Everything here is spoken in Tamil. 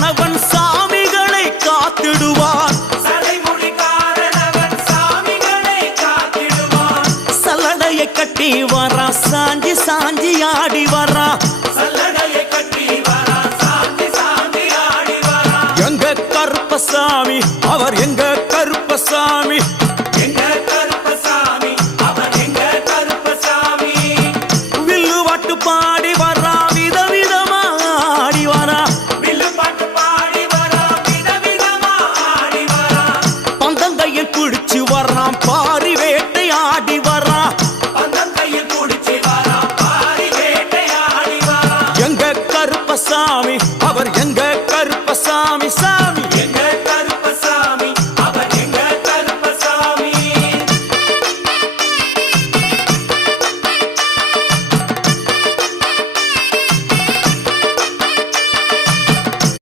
காரணவன் சாமிகளை காத்திடுவான். சல்லடையை கட்டி வரா சாஞ்சி சாஞ்சி ஆடி வரா. எங்க கருப்பசாமி அவர் எங்க கருப்பசாமி.